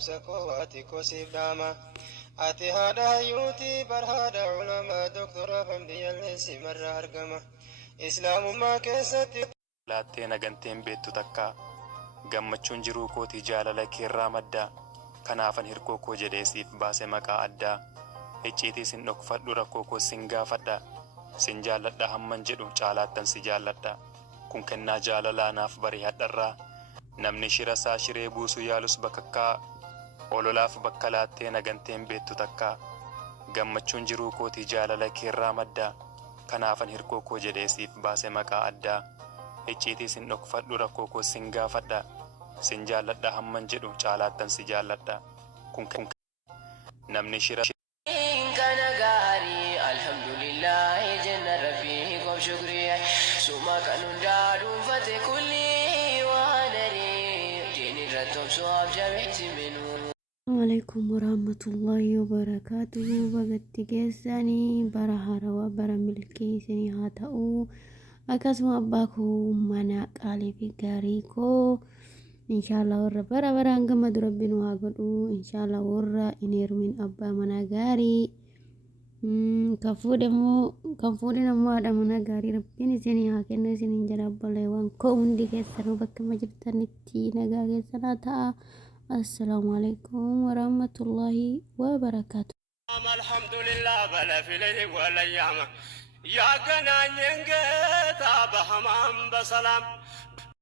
سكواتي كوسيف داما أتي هذا يوتي برهاد علماء دكتور حمدي الليسي مرة أرقمة إسلام ما كيستي laattee naganteen beektu takka gammachuun jiruu kootii jaalala keerraa maddaa kanaafan hirkoo koo jedhee siif baase maqaa addaa icciitii sin dhokfadhu rakkoo koo sin gaafadha sin jaalladha hamman jedhu caalaattan si jaalladha kun kennaa jaalalaa naaf barii hadharraa namni shira isaa shiree buusuu yaalus bakakkaa ololaaf bakka laattee naganteen beektu takka gammachuun jiruu kootii jaalala keerraa maddaa kanaafan hirkoo koo jedhee siif baase maqaa addaa icciitii sin dhokfadhu rakkoo koo sin gaafadha sin jaalladha hamman jedhu caalaattan si jaalladha kun namni shira kana gaari alhamdulillah jenna rabbii qof shukriya suma kan hundaa dhuunfate kulli waanari diin irratti obsuuf jabeessi minuu. Assalamualaikum warahmatullahi wabarakatuh. Bagatti keessani bara haarawaa bara milkii isinii haa ta'u. Akkasuma abbaa koo mana qaalii fi gaarii koo inshallah warra bara baraan gammadu rabbiin haa godhu. Inshallah warra hin heerumin abbaa mana gaarii kan fuudhan ammoo haadha mana gaarii rabbiin isinii haa kennu isiniin jedha obboleewwan koo hundi keessanuu bakka jirtanitti nagaa keessan haa ta'a. Assalamualaikum warahmatullahi wabarakatuh. Alhamdulillah bala filayhi wala yama ya gananyen geta bahamam basalam